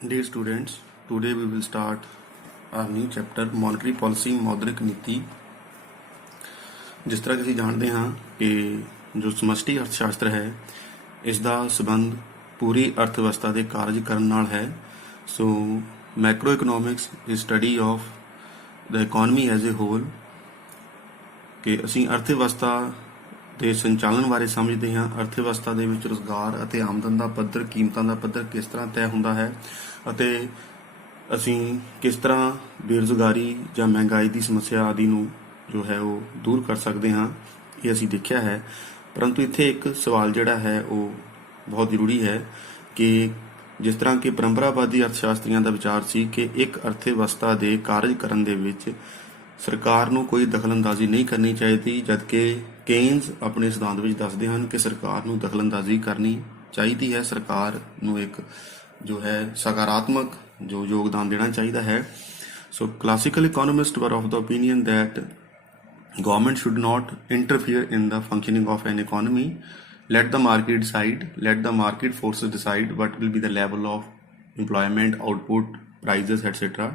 Dear students, today we will start our new chapter monetary policy मौद्रिक नीति। जिस तरह कि ਅਸੀਂ ਜਾਣਦੇ ਹਾਂ ਕਿ ਜੋ ਸਮਸ਼ਟੀ ਅਰਥਸ਼ਾਸਤਰ ਹੈ ਇਸ ਦਾ ਸੰਬੰਧ ਪੂਰੀ ਅਰਥ ਵਿਵਸਥਾ ਦੇ ਕਾਰਜ ਕਰਨ ਨਾਲ ਹੈ। So macroeconomics is study of the economy as a whole, ਕਿ ਅਸੀਂ ਅਰਥ ਵਿਵਸਥਾ ਦੇ ਸੰਚਾਲਨ ਬਾਰੇ ਸਮਝਦੇ ਹਾਂ। ਅਰਥ ਵਿਵਸਥਾ ਦੇ ਵਿੱਚ ਰੁਜ਼ਗਾਰ ਅਤੇ ਆਮਦਨ ਦਾ ਪੱਧਰ, ਕੀਮਤਾਂ ਦਾ ਪੱਧਰ ਕਿਸ ਤਰ੍ਹਾਂ ਤੈਅ ਹੁੰਦਾ ਹੈ ਅਤੇ ਅਸੀਂ ਕਿਸ ਤਰ੍ਹਾਂ ਬੇਰੁਜ਼ਗਾਰੀ ਜਾਂ ਮਹਿੰਗਾਈ ਦੀ ਸਮੱਸਿਆ ਆਦਿ ਨੂੰ ਜੋ ਹੈ ਉਹ ਦੂਰ ਕਰ ਸਕਦੇ ਹਾਂ, ਇਹ ਅਸੀਂ ਦੇਖਿਆ ਹੈ। ਪਰੰਤੂ ਇੱਥੇ ਇੱਕ ਸਵਾਲ ਜਿਹੜਾ ਹੈ ਉਹ ਬਹੁਤ ਜ਼ਰੂਰੀ ਹੈ ਕਿ ਜਿਸ ਤਰ੍ਹਾਂ ਕਿ ਪਰੰਪਰਾਵਾਦੀ ਅਰਥਸ਼ਾਸਤਰੀਆਂ ਦਾ ਵਿਚਾਰ ਸੀ ਕਿ ਇੱਕ ਅਰਥ ਵਿਵਸਥਾ ਦੇ ਕਾਰਜ ਕਰਨ ਦੇ ਵਿੱਚ ਸਰਕਾਰ ਨੂੰ ਕੋਈ ਦਖਲਅੰਦਾਜ਼ੀ ਨਹੀਂ ਕਰਨੀ ਚਾਹੀਦੀ, ਜਦਕਿ ਕੇਨਜ਼ ਆਪਣੇ ਸਿਧਾਂਤ ਵਿੱਚ ਦੱਸਦੇ ਹਨ ਕਿ ਸਰਕਾਰ ਨੂੰ ਦਖਲਅੰਦਾਜ਼ੀ ਕਰਨੀ ਚਾਹੀਦੀ ਹੈ। ਸਰਕਾਰ ਨੂੰ ਇੱਕ ਜੋ ਹੈ ਸਕਾਰਾਤਮਕ ਜੋ ਯੋਗਦਾਨ ਦੇਣਾ ਚਾਹੀਦਾ ਹੈ। ਸੋ classical ਇਕੋਨੋਮਿਸਟ were of the opinion that government should not interfere in the functioning of an economy. Let the market decide, let the market forces decide what will be the level of employment, output, prices, etc.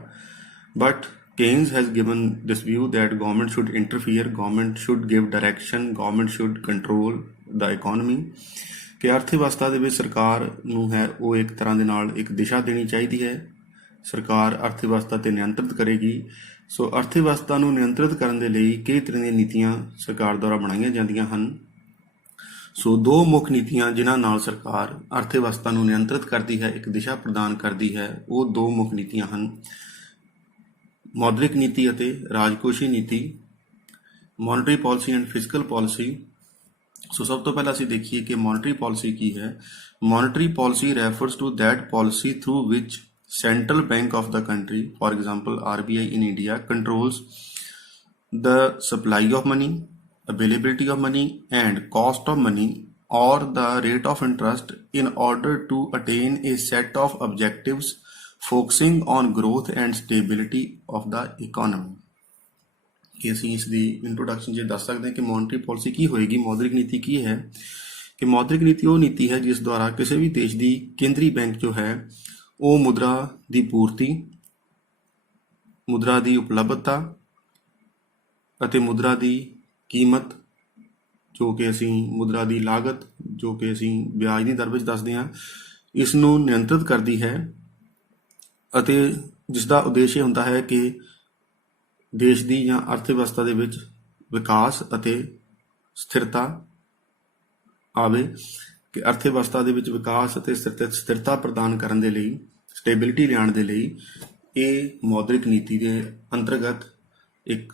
But Keynes has given this view that government should interfere, government should give direction, government should control the economy. ਕਿ ਅਰਥ ਵਿਵਸਥਾ ਦੇ ਵਿੱਚ ਸਰਕਾਰ ਨੂੰ ਹੈ ਉਹ ਇੱਕ ਤਰ੍ਹਾਂ ਦੇ ਨਾਲ ਇੱਕ ਦਿਸ਼ਾ ਦੇਣੀ ਚਾਹੀਦੀ ਹੈ। ਸਰਕਾਰ ਅਰਥ ਵਿਵਸਥਾ 'ਤੇ ਨਿਯੰਤਰਿਤ ਕਰੇਗੀ। ਸੋ ਅਰਥ ਵਿਵਸਥਾ ਨੂੰ ਨਿਯੰਤਰਿਤ ਕਰਨ ਦੇ ਲਈ ਕਈ ਤਰ੍ਹਾਂ ਦੀਆਂ ਨੀਤੀਆਂ ਸਰਕਾਰ ਦੁਆਰਾ ਬਣਾਈਆਂ ਜਾਂਦੀਆਂ ਹਨ। ਸੋ ਦੋ ਮੁੱਖ ਨੀਤੀਆਂ ਜਿਨ੍ਹਾਂ ਨਾਲ ਸਰਕਾਰ ਅਰਥ ਵਿਵਸਥਾ ਨੂੰ ਨਿਯੰਤਰਿਤ ਕਰਦੀ ਹੈ, ਇੱਕ ਦਿਸ਼ਾ ਪ੍ਰਦਾਨ ਕਰਦੀ ਹੈ, ਉਹ ਦੋ ਮੁੱਖ ਨੀਤੀਆਂ ਹਨ, ਮੌਦਰਿਕ ਨੀਤੀ ਅਤੇ ਰਾਜਕੋਸ਼ੀ ਨੀਤੀ, ਮੋਨਟਰੀ ਪਾਲਿਸੀ ਐਂਡ ਫਿਸਕਲ ਪਾਲਿਸੀ। ਸੋ ਸਭ ਤੋਂ ਪਹਿਲਾਂ ਅਸੀਂ ਦੇਖੀਏ ਕਿ ਮੋਨਟਰੀ ਪਾਲਿਸੀ ਕੀ ਹੈ। Monetary policy refers to that policy through which central bank of the country, for example RBI in India, controls the supply of money, availability of money and cost of money or the rate of interest in order to attain a set of objectives focusing on growth and stability of the economy. ਕਿ ਅਸੀਂ ਇਸ ਦੀ introduction 'ਚ ਦੱਸ ਸਕਦੇ ਹਾਂ ਕਿ ਮੋਨਟਰੀ policy ਕੀ ਹੋਏਗੀ, ਮੌਦਰਿਕ ਨੀਤੀ ਕੀ ਹੈ। ਕਿ ਮੌਦਰਿਕ ਨੀਤੀ ਉਹ ਨੀਤੀ ਹੈ ਜਿਸ ਦੁਆਰਾ ਕਿਸੇ ਵੀ ਦੇਸ਼ ਦੀ ਕੇਂਦਰੀ ਬੈਂਕ ਜੋ ਹੈ ਉਹ ਮੁਦਰਾ ਦੀ ਪੂਰਤੀ, ਮੁਦਰਾ ਦੀ ਉਪਲਬਧਤਾ ਅਤੇ ਮੁਦਰਾ ਦੀ ਕੀਮਤ, ਜੋ ਕਿ ਅਸੀਂ ਮੁਦਰਾ ਦੀ ਲਾਗਤ, ਜੋ ਕਿ ਅਸੀਂ ਵਿਆਜ ਦੀ ਦਰ ਵਿੱਚ ਦੱਸਦੇ ਹਾਂ, ਇਸ ਨੂੰ ਨਿਯੰਤਰਿਤ ਕਰਦੀ ਹੈ ਅਤੇ ਜਿਸ ਦਾ ਉਦੇਸ਼ ਇਹ ਹੁੰਦਾ ਹੈ ਕਿ ਦੇਸ਼ ਦੀ ਜਾਂ ਅਰਥ ਵਿਵਸਥਾ ਦੇ ਵਿੱਚ ਵਿਕਾਸ ਅਤੇ ਸਥਿਰਤਾ ਆਵੇ। ਕਿ ਅਰਥ ਵਿਵਸਥਾ ਦੇ ਵਿੱਚ ਵਿਕਾਸ ਅਤੇ ਸਥਿਰਤਾ ਪ੍ਰਦਾਨ ਕਰਨ ਦੇ ਲਈ, ਸਟੇਬਿਲਿਟੀ ਲਿਆਉਣ ਦੇ ਲਈ ਇਹ ਮੌਦਰਿਕ ਨੀਤੀ ਦੇ ਅੰਤਰਗਤ ਇੱਕ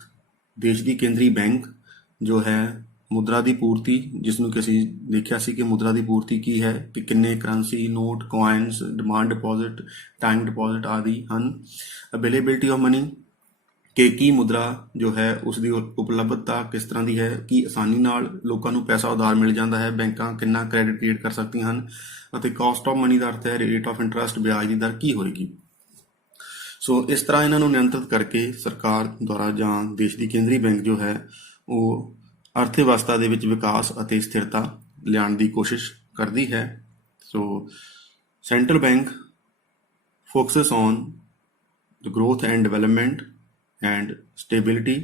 ਦੇਸ਼ ਦੀ ਕੇਂਦਰੀ ਬੈਂਕ ਜੋ ਹੈ ਮੁਦਰਾ ਦੀ ਪੂਰਤੀ, ਜਿਸ ਨੂੰ ਕਿ ਅਸੀਂ ਦੇਖਿਆ ਸੀ ਕਿ ਮੁਦਰਾ ਦੀ ਪੂਰਤੀ ਕੀ ਹੈ, ਕਿ ਕਿੰਨੇ currency, note, coins, demand deposit, time deposit ਆਦਿ ਹਨ। ਅਵੇਲੇਬਿਲਿਟੀ ਆਫ ਮਨੀ, ਕਿ ਕੀ ਮੁਦਰਾ ਜੋ ਹੈ ਉਸ ਦੀ ਉਪਲਬਧਤਾ ਕਿਸ ਤਰ੍ਹਾਂ ਦੀ ਹੈ, ਕੀ ਆਸਾਨੀ ਨਾਲ ਲੋਕਾਂ ਨੂੰ ਪੈਸਾ ਉਧਾਰ ਮਿਲ ਜਾਂਦਾ ਹੈ, ਬੈਂਕਾਂ ਕਿੰਨਾ ਕ੍ਰੈਡਿਟ ਕ੍ਰੀਏਟ ਕਰ ਸਕਦੀਆਂ ਹਨ। ਅਤੇ ਕਾਸਟ ਆਫ ਮਨੀ ਦਾ ਅਰਥ ਹੈ ਰੇਟ ਆਫ ਇੰਟਰਸਟ, ਵਿਆਜ ਦੀ ਦਰ ਕੀ ਹੋਏਗੀ। ਸੋ ਇਸ ਤਰ੍ਹਾਂ ਇਹਨਾਂ ਨੂੰ ਨਿਯੰਤਰਿਤ ਕਰਕੇ ਸਰਕਾਰ ਦੁਆਰਾ ਜਾਂ ਦੇਸ਼ ਦੀ ਕੇਂਦਰੀ ਬੈਂਕ ਜੋ ਹੈ ਉਹ ਅਰਥ ਵਿਵਸਥਾ ਦੇ ਵਿੱਚ ਵਿਕਾਸ ਅਤੇ ਸਥਿਰਤਾ ਲਿਆਉਣ ਦੀ ਕੋਸ਼ਿਸ਼ ਕਰਦੀ ਹੈ। So central bank focuses on the growth and development and stability,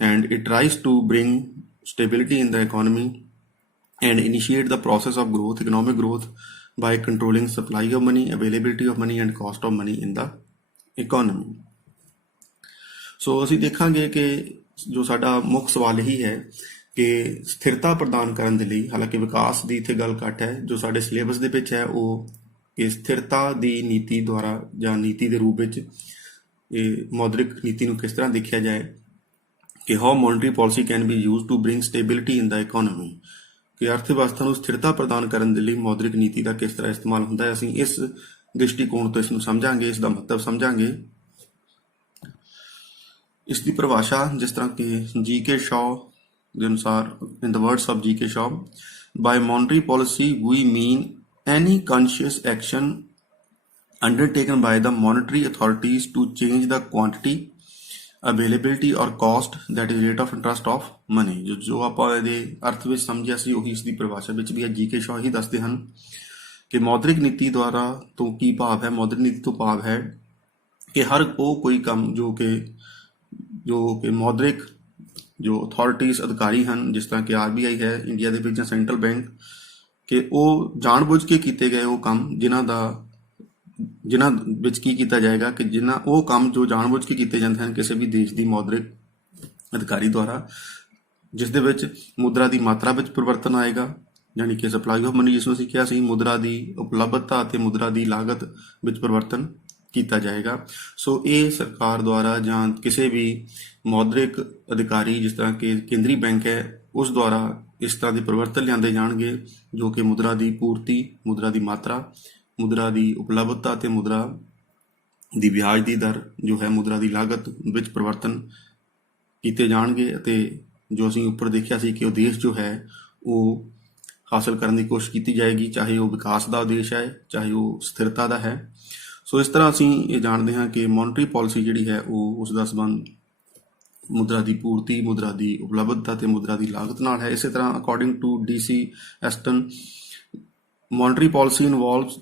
and it tries to bring stability in the economy and initiate the process of growth, economic growth, by controlling supply of money, availability of money and cost of money in the economy. ਸੋ ਅਸੀਂ ਦੇਖਾਂਗੇ ਕਿ ਜੋ ਸਾਡਾ ਮੁੱਖ ਸਵਾਲ ਇਹੀ ਹੈ ਕਿ ਸਥਿਰਤਾ ਪ੍ਰਦਾਨ ਕਰਨ ਦੇ ਲਈ, ਹਾਲਾਂਕਿ ਵਿਕਾਸ ਦੀ ਇੱਥੇ ਗੱਲ ਘੱਟ ਹੈ, ਜੋ ਸਾਡੇ ਸਿਲੇਬਸ ਦੇ ਵਿੱਚ ਹੈ ਉਹ ਕਿ ਸਥਿਰਤਾ ਦੀ ਨੀਤੀ ਦੁਆਰਾ ਜਾਂ ਨੀਤੀ ਦੇ ਰੂਪ ਵਿੱਚ ਇਹ ਮੌਦਰਿਕ ਨੀਤੀ ਨੂੰ ਕਿਸ ਤਰ੍ਹਾਂ ਦੇਖਿਆ ਜਾਏ। ਕਿ how monetary policy can be use to bring stability in the economy, ਕਿ ਅਰਥ ਵਿਵਸਥਾ ਨੂੰ ਸਥਿਰਤਾ ਪ੍ਰਦਾਨ ਕਰਨ ਦੇ ਲਈ ਮੌਦਰਿਕ ਨੀਤੀ ਦਾ ਕਿਸ ਤਰ੍ਹਾਂ ਇਸਤੇਮਾਲ ਹੁੰਦਾ ਹੈ। ਅਸੀਂ ਇਸ ਦ੍ਰਿਸ਼ਟੀਕੋਣ ਤੋਂ ਇਸ ਨੂੰ ਸਮਝਾਂਗੇ, ਇਸ ਦਾ ਮਹੱਤਵ ਸਮਝਾਂਗੇ। ਇਸ ਦੀ ਪਰਿਭਾਸ਼ਾ ਜਿਸ ਤਰ੍ਹਾਂ ਕਿ G.K. Shaw ਦੇ ਅਨੁਸਾਰ, in the words of G.K. Shaw, by monetary policy we mean any conscious action undertaken by the monetary authorities to change the quantity, availability or cost, that is rate of interest of money. ਜੋ ਆਪਾਂ ਇਹਦੇ ਅਰਥ ਵਿੱਚ ਸਮਝਿਆ ਸੀ ਉਹੀ ਇਸ ਦੀ ਪਰਿਭਾਸ਼ਾ ਵਿੱਚ ਵੀ ਹੈ। G.K. Shaw ਹੀ ਦੱਸਦੇ ਹਨ ਕਿ ਮੌਦਰਿਕ ਨੀਤੀ ਦੁਆਰਾ ਤੋਂ ਕੀ ਭਾਵ ਹੈ। ਮੌਦਰਿਕ ਨੀਤੀ ਤੋਂ ਭਾਵ ਹੈ ਕਿ ਹਰ ਉਹ ਕੋਈ ਕੰਮ ਜੋ ਕਿ ਮੌਦਰਿਕ ਜੋ ਅਥਾਰਟੀਜ਼ ਅਧਿਕਾਰੀ ਹਨ, ਜਿਸ ਤਰ੍ਹਾਂ ਕਿ RBI ਹੈ ਇੰਡੀਆ ਦੇ ਵਿੱਚ ਜਾਂ ਸੈਂਟਰਲ ਬੈਂਕ, ਕਿ ਉਹ ਜਾਣਬੁੱਝ ਕੇ ਕੀਤੇ ਗਏ ਉਹ ਕੰਮ ਜਿਨ੍ਹਾਂ ਵਿੱਚ ਕੀ ਕੀਤਾ ਜਾਏਗਾ ਕਿ ਉਹ ਕੰਮ ਜੋ ਜਾਣਬੁੱਝ ਕੇ ਕੀਤੇ ਜਾਂਦੇ ਹਨ ਕਿਸੇ ਵੀ ਦੇਸ਼ ਦੀ ਮੌਦਰਿਕ ਅਧਿਕਾਰੀ ਦੁਆਰਾ, ਜਿਸ ਦੇ ਵਿੱਚ ਮੁਦਰਾ ਦੀ ਮਾਤਰਾ ਵਿੱਚ ਪਰਿਵਰਤਨ ਆਏਗਾ, ਯਾਨੀ ਕਿ ਸਪਲਾਈ ਆਫ ਮਨੀ, ਜਿਸ ਨੂੰ ਅਸੀਂ ਕਿਹਾ ਸੀ, ਮੁਦਰਾ ਦੀ ਉਪਲਬਧਤਾ ਅਤੇ ਮੁਦਰਾ ਦੀ ਲਾਗਤ ਵਿੱਚ ਪਰਿਵਰਤਨ ਕੀਤਾ ਜਾਏਗਾ। ਸੋ ਇਹ ਸਰਕਾਰ ਦੁਆਰਾ ਜਾਂ ਕਿਸੇ ਵੀ ਮੌਦਰਿਕ ਅਧਿਕਾਰੀ, ਜਿਸ ਤਰ੍ਹਾਂ ਕਿ ਕੇਂਦਰੀ ਬੈਂਕ ਹੈ, ਉਸ ਦੁਆਰਾ ਇਸ ਤਰ੍ਹਾਂ ਦੇ ਪਰਿਵਰਤਨ ਲਿਆਂਦੇ ਜਾਣਗੇ ਜੋ ਕਿ ਮੁਦਰਾ ਦੀ ਪੂਰਤੀ, ਮੁਦਰਾ ਦੀ ਮਾਤਰਾ, ਮੁਦਰਾ ਦੀ ਉਪਲਬਧਤਾ ਅਤੇ ਮੁਦਰਾ ਦੀ ਵਿਆਜ ਦੀ ਦਰ ਜੋ ਹੈ, ਮੁਦਰਾ ਦੀ ਲਾਗਤ ਵਿੱਚ ਪਰਿਵਰਤਨ ਕੀਤੇ ਜਾਣਗੇ। ਅਤੇ ਜੋ ਅਸੀਂ ਉੱਪਰ ਦੇਖਿਆ ਸੀ ਕਿ ਉਦੇਸ਼ ਜੋ ਹੈ ਉਹ ਹਾਸਲ ਕਰਨ ਦੀ ਕੋਸ਼ਿਸ਼ ਕੀਤੀ ਜਾਏਗੀ, ਚਾਹੇ ਉਹ ਵਿਕਾਸ ਦਾ ਉਦੇਸ਼ ਹੈ, ਚਾਹੇ ਉਹ ਸਥਿਰਤਾ ਦਾ ਹੈ। ਸੋ ਇਸ ਤਰ੍ਹਾਂ ਅਸੀਂ ਇਹ ਜਾਣਦੇ ਹਾਂ ਕਿ ਮੋਨਟਰੀ ਪਾਲਿਸੀ ਜਿਹੜੀ ਹੈ ਉਹ ਉਸ ਦਾ ਸੰਬੰਧ ਮੁਦਰਾ ਦੀ ਪੂਰਤੀ, ਮੁਦਰਾ ਦੀ ਉਪਲਬਧਤਾ ਅਤੇ ਮੁਦਰਾ ਦੀ ਲਾਗਤ ਨਾਲ ਹੈ। ਇਸੇ ਤਰ੍ਹਾਂ according to DC Eston, monetary policy involves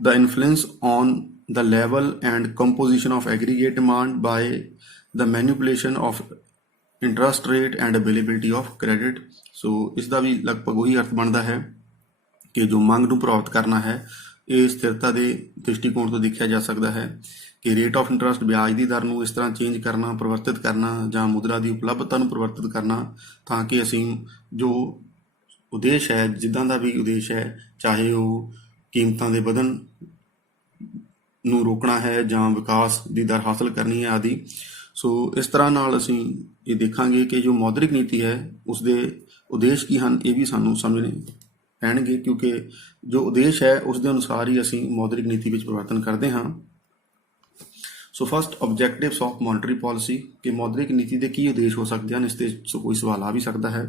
the influence on the level and composition of aggregate demand by the manipulation of interest rate and availability of credit। ਸੋ ਇਸ ਦਾ ਵੀ ਲਗਭਗ ਉਹੀ ਅਰਥ ਬਣਦਾ ਹੈ ਕਿ ਜੋ ਮੰਗ ਨੂੰ ਪ੍ਰਭਾਵਿਤ ਕਰਨਾ ਹੈ, ਇਹ ਸਥਿਰਤਾ ਦੇ ਦ੍ਰਿਸ਼ਟੀਕੋਣ ਤੋਂ ਦੇਖਿਆ ਜਾ ਸਕਦਾ ਹੈ ਕਿ ਰੇਟ ਆਫ ਇੰਟਰਸਟ, ਵਿਆਜ ਦੀ ਦਰ ਨੂੰ ਇਸ ਤਰ੍ਹਾਂ ਚੇਂਜ ਕਰਨਾ, ਪਰਿਵਰਤਿਤ ਕਰਨਾ, ਜਾਂ ਮੁਦਰਾ ਦੀ ਉਪਲਬਧਤਾ ਨੂੰ ਪਰਿਵਰਤਿਤ ਕਰਨਾ, ਤਾਂ ਕਿ ਅਸੀਂ ਜੋ ਉਦੇਸ਼ ਹੈ, ਜਿੱਦਾਂ ਦਾ ਵੀ ਉਦੇਸ਼ ਹੈ, ਚਾਹੇ ਉਹ ਕੀਮਤਾਂ ਦੇ ਵਧਣ ਨੂੰ ਰੋਕਣਾ ਹੈ ਜਾਂ ਵਿਕਾਸ ਦੀ ਦਰ ਹਾਸਲ ਕਰਨੀ ਹੈ ਆਦਿ। ਸੋ ਇਸ ਤਰ੍ਹਾਂ ਨਾਲ ਅਸੀਂ ਇਹ ਦੇਖਾਂਗੇ ਕਿ ਜੋ ਮੌਦਰਿਕ ਨੀਤੀ ਹੈ ਉਸਦੇ ਉਦੇਸ਼ ਕੀ ਹਨ, ਇਹ ਵੀ ਸਾਨੂੰ ਸਮਝਣੇ ਪੈਣਗੇ, ਕਿਉਂਕਿ ਜੋ ਉਦੇਸ਼ ਹੈ ਉਸ ਦੇ ਅਨੁਸਾਰ ਹੀ ਅਸੀਂ ਮੌਦਰਿਕ ਨੀਤੀ ਵਿੱਚ ਪਰਿਵਰਤਨ ਕਰਦੇ ਹਾਂ। So first, objectives of monetary policy, ਕਿ ਮੌਦਰਿਕ ਨੀਤੀ ਦੇ ਕੀ ਉਦੇਸ਼ ਹੋ ਸਕਦੇ ਹਨ। ਇਸ ਤੇ ਕੋਈ ਸਵਾਲ ਆ ਵੀ ਸਕਦਾ ਹੈ।